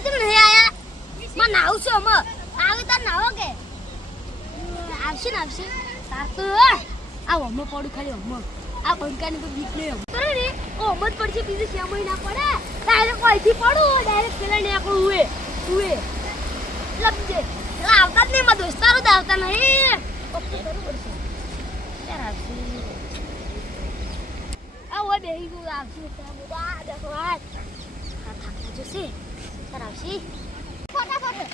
આજે મને આયા માં નાવ છું અમે આવે તાર નાવો કે આવશે ને આવશે તાર તો આ અમ્મો પડું ખાલી અમ્મો આ બંકાની તો બીક નહીં કરે ને ઓ મત પડશે બીજું 6 મહિના પડે ડાયરેક્ટ ઓઈથી પડું ડાયરેક્ટ પેલા ને આપણું ઉએ લબજે આવતા જ નહીં માં દોસ્તારો જ આવતા નહીં ઓકે કરવું પડશે યાર આવશે આ ઓય બેહી ગયું આવશે ત્યાં બધા દેખો આ થાકલા જોશે તાર આવશે ફટાફટ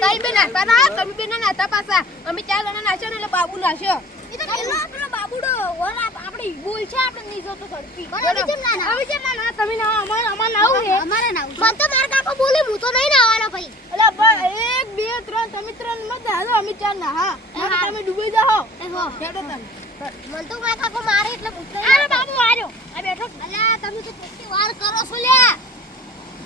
તાઈ બે નાતા ના તમે બે નાતા પાછા અમે 4 જણા નાખ્યો ને એટલે બાબુ નાખ્યો એ તો પેલો બાબુડો ઓલા આપણે બોલ છે આપણે નહીં જોતો સડતી બરાબર કેમ ના હવે કેમ ના તમે ના અમાર નાવ હે અમારે નાવ મત તો માર કાકો બોલે હું તો નહીં નાવાનો ભાઈ અલા 1 2 3 તમે 3 મત હાલો અમે 4 ના હા તમે ડૂબી જાઓ કેડો તમે મન તો માર કાકો મારે એટલે પૂછે અરે બાબુ આર્યો આ બેઠો અલા તમે તો કેટલી વાર કરો છો લે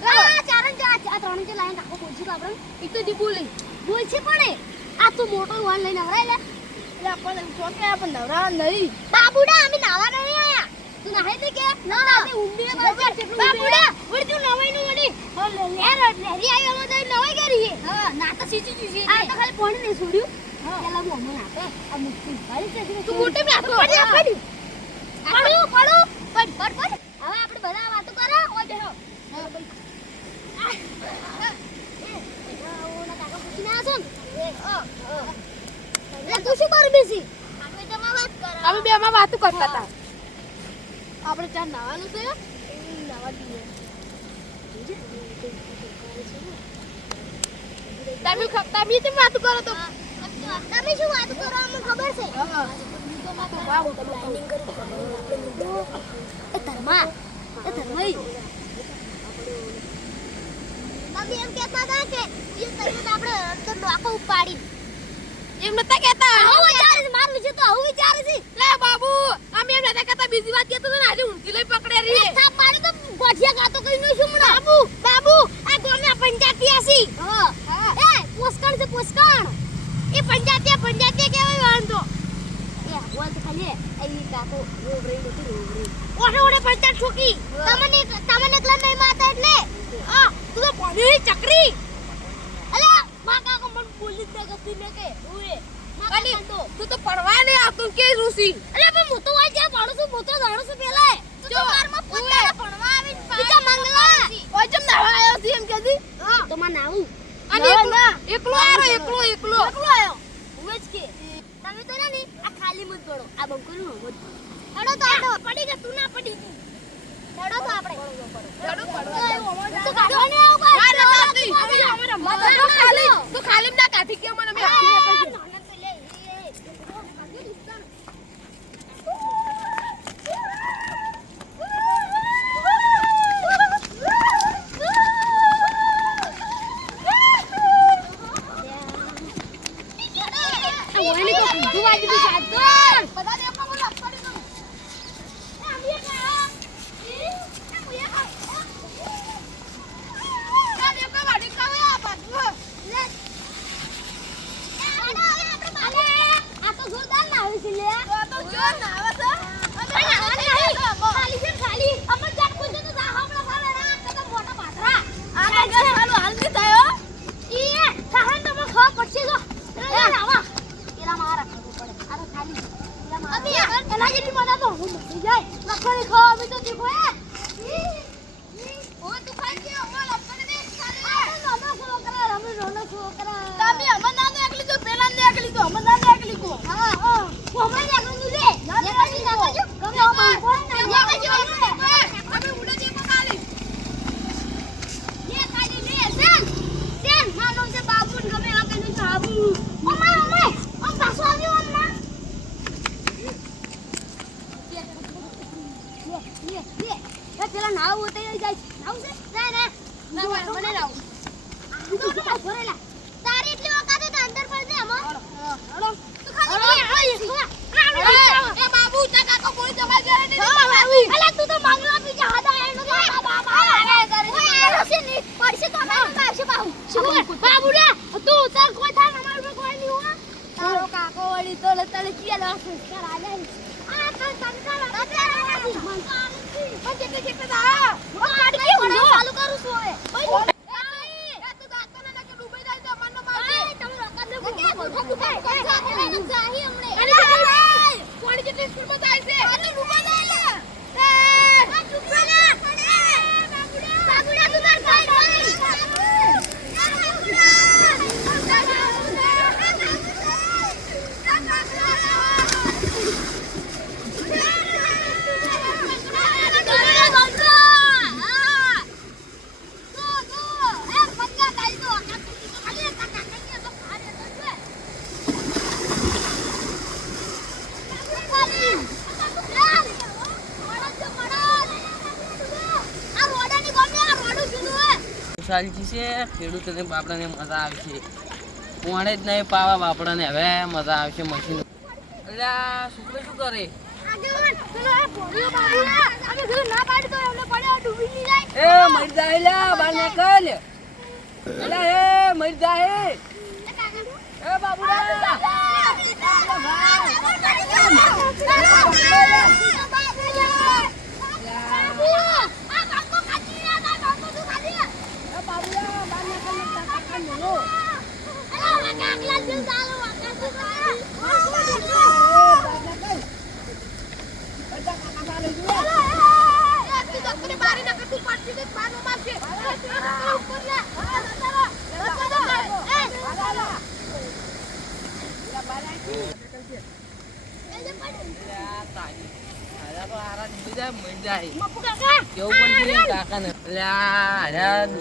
આ ચારણ જા આ ત્રણ જે લાઈન કાકો બોલছি તો આપણે ઈ તો દી બોલી બોલছি પણ આ તું મોટો વાન લઈને આવરાય લે એટલે આપણે છોકે આપણે નવરા નહીં બાબુડા અમે નાવા નહીં આયા તું નાહે દે કે ના ના તે ઊંડી બજાર કેટલું બાબુડા વળી તું નવાઈ નું વળી લેરી આયો અમે તો નવાઈ કરી હા ના તો સીચી ચૂસી આ તો ખાલી પાણી નહીં છોડ્યું પેલા હું અમને આપે આ મુક્તિ ભાઈ છે તું મોટે મે હાથ પડી પડ હવે આપણે બધા વાતો કરે ઓય બેહો હા ભાઈ ઓના કાકા પૂછી ના આસો ને તું શું કરી બેસી અમે તો વાત કરો અમે બે માં વાતો કરતા હતા આપણે 4 નાવાનું છે નાવા દઈએ તમે કેમ વાતો કરો તો તમે શું વાત કરો અમને ખબર છે હા તો વાવ તમે પ્લાનિંગ કરી એ ધર્મા તમે એમ કહેતા હતા કે એ તઈને આપણે અંદર નોકો ઉપાડી એમ નતા કહેતા આવું વિચારે છે મારું વિચાર તો આવું વિચારે છે લે બાબુ અમે એમ નતા કહેતા બીજી વાત કહેતો તો ને આજે ઊંધી લઈ પકડે રી થાપ મારે તો ગોઠિયા ગાતો કરીને શું મણા બાબુ આ ગોમે પંચાયતી આસી હા એ પોસ્કણ છે પોસ્કણ એ પંચાયતી કેવાય વાંધો એ બોલ તો ખાલી એ કાકો રોબરી નથી રોબરી ઓડે પંચાયત છોકી તમને એકલા નહીં માતા એટલે આ તું તો પાણી ચકરી અલે મા કાકો મને બોલી દે ગતી ને કે ઓએ અલી તું તો પડવા ને આવતું કે રૂસી અલે પણ હું તો વાય જ્યાં પાડું છું હું તો જાણું છું પેલા જો કારમાં પોતાને ભણવા આવીને બીજા મંગલા ઓય જમ નાવા આવ્યો છે એમ કેદી હા તો માં નાવું અને એકલો આયો એકલો આયો હું જ કે તમે તો ને આ ખાલી મત પડો આ બંકરું મત અડો તો અડો પડી કે તું ના પડી ચડો તો આપણે તો કાઢવાને આવ બસ ના નતા ખાલી તો ખાલી ના કાઠી કે મને મે પેલા નાવ ઉતરી જાય નાવ છે ના મને નાવ તારે એટલી વખત તો અંદર પડજે આમાં હળો તું ખાલી એ બાબુ તા કાકો કોઈ જવા દે નહીં અલા તું તો મંગલા પી જા હદા એનો બાબા અરે છે ની પડશે તો આવશે બાબુ રે તું ઉતર કોઈ થા અમાર પર કોઈ નહીં હો તારો કાકો વળી તો લતલે ચિયા લાસ સંસ્કાર આ જાય આ તો સંસ્કાર આ મંકા પણ જેટલે જેટલે દા ચાલુ કરું છું સાલજી છે ખેડૂતોને બાપડાને મજા આવશે કોણે જ નહીં પાવા બાપડાને હવે મજા આવશે મશીન એટલે આ છોકરો શું કરે એ મરી જાય લ્યા બાર નીકળ એટલે એ મરી જાય એ બાબુડા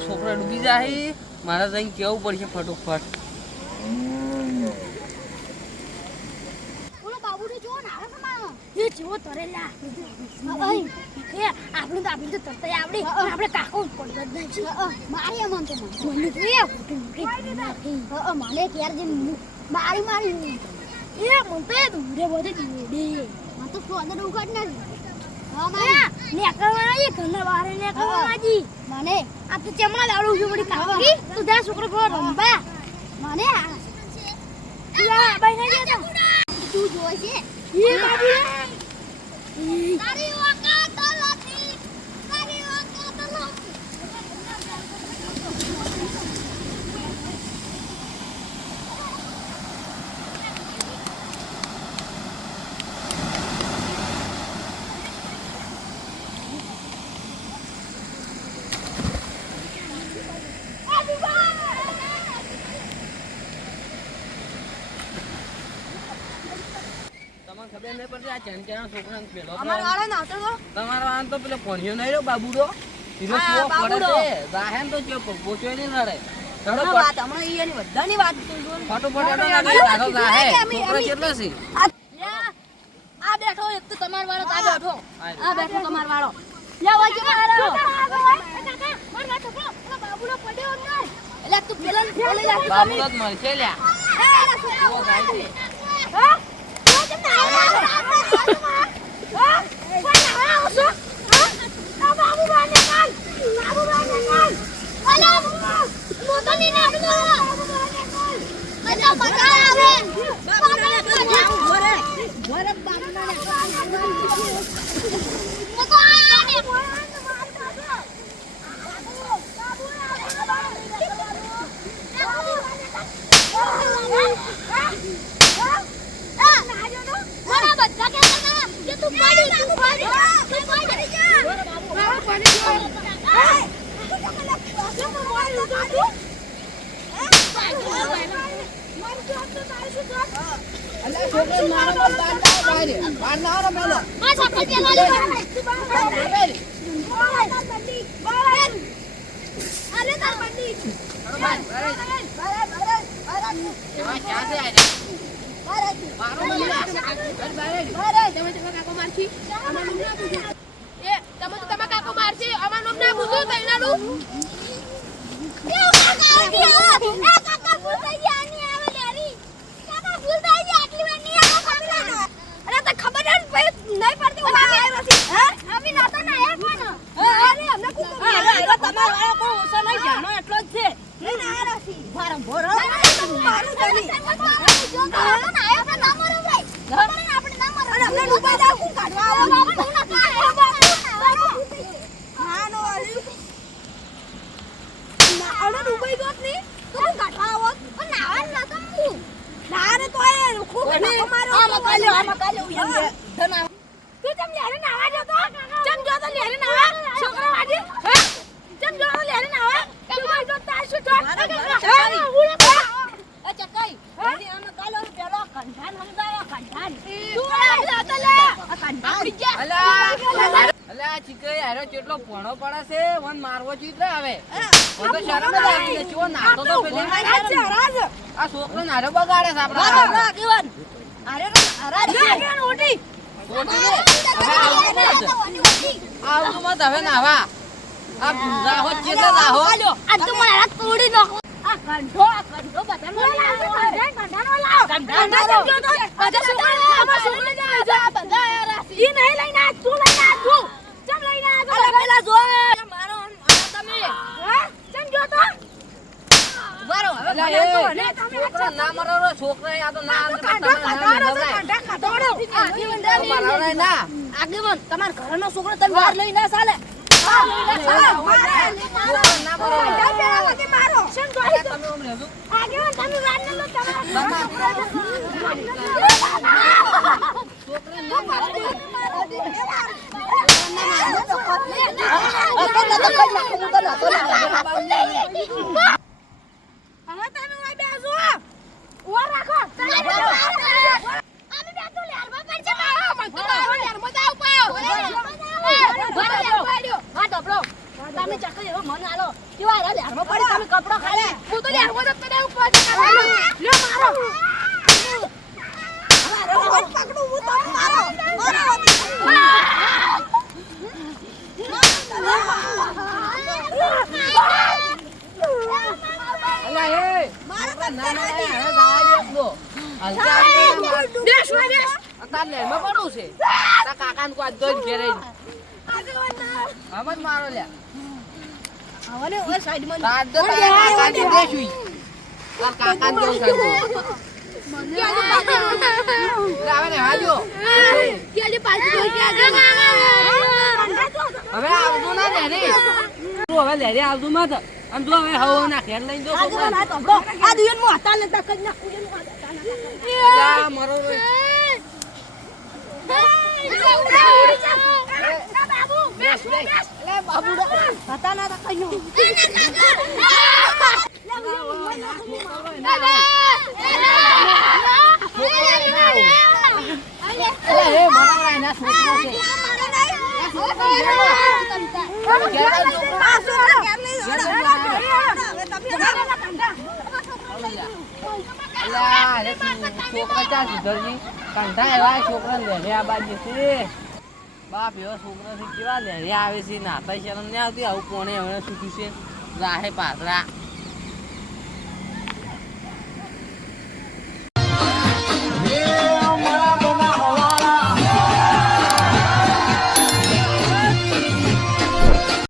છોકરા ડૂબી જાય મારે જઈને કેવું પડશે ફટોફટ મને આ તો ચમડા દાડું છું બડી કાકી તું જા છોકરો ભો રંબા મને યા બઈને જે તું જોઈ છે એ બાબુ તારી વખત લતી તારી વખત લતી ખબર નહીં પડતી આ ચણચણા છોકરાને પેલો અમાર વાળો નાતો તો તમારો આમ તો પેલો ભણ્યો નહીં રહ્યો બાબુડો હીરો હા, કેવો પડે બાબુડો. છે જાહેર તો ચો પોચોય નહીં લડે ચડો હમણાં વાત હમણાં ઈ એની બધાની વાત કરી દો ને. ફટોફટ એનો અમે લાગે તારો અમે જાહે અમે છોકરો કેટલો છે આ બેઠો એક તો તમાર વાળો આ બેઠો આ આ બેઠો તમાર વાળો યા વાજે મારો બાબુનો પડ્યો અંદર એટલે તું પેલા ને બોલી લા બાબુડો જ મળશે લ્યા કેવો જાય છે છોકરો મારો બાર ના આવો પેલો કેટલો ભણો પડે છે વન મારવો ચિત્ર આવે તો શરમ જ આવી ગઈ ચો નાતો તો પેલે આ છોકરો નારો બગાડે છે આપડા આવતું મત હવે નાવા આ રાહો ચેલે રાહો આ તો મારા હાથ તોડી નાખો. આ કંઠો બધાનો લાવો. કંઠો જો તો બધા છોકરા આમાં છોકરા જાય છે. આ બધા આયા રાસી. ઈ નહીં લઈને આ તું લઈને આ તું. ચમ લઈને આ તો પેલા જો મારો તમે હા ચમ જો તો બરો હવે છોકરા ના મરો છોકરા આ તો ના આગેવાન તમાર ઘરનો છોકરો તમે બહાર લઈ ના ચાલે. તમે ચક્કર એવો મન આલો કેવા રે લેરમાં પડી તમે કપડો ખાલી હું તો લેરમાં જ તને ઉપર લ્યો મારો પકડું હું તો મારો અલા એ મારા ના ના હવે ગાવા દેસો હલકા દેશ વા દેશ તાર લેરમાં પડું છે તા કાકાને કોઈ દોજ ઘેરે આમ જ મારો લે આવને ઓય સાઈડ માં તાર તો તારા કાકાને દેશું તાર કાકાને દો સાહેબ આવે ને હાજો કેલી પાછી જોઈ કે આજે હવે આવતું ના દે રે તું હવે લે રે આવતું મત આમ જો હવે હવો ના ઘેર લઈને જો આ દિયન મો હતા ને તક જ ના કુજન મો હતા જા મરો રે હતા ના તક કઈ એ મારા ના છોકરો છે બાપ એવા છોકરા કેવા લે આવે છે નાતા શરમ ને આવતી આવું કોને હવે શું છે રાહે પાથરા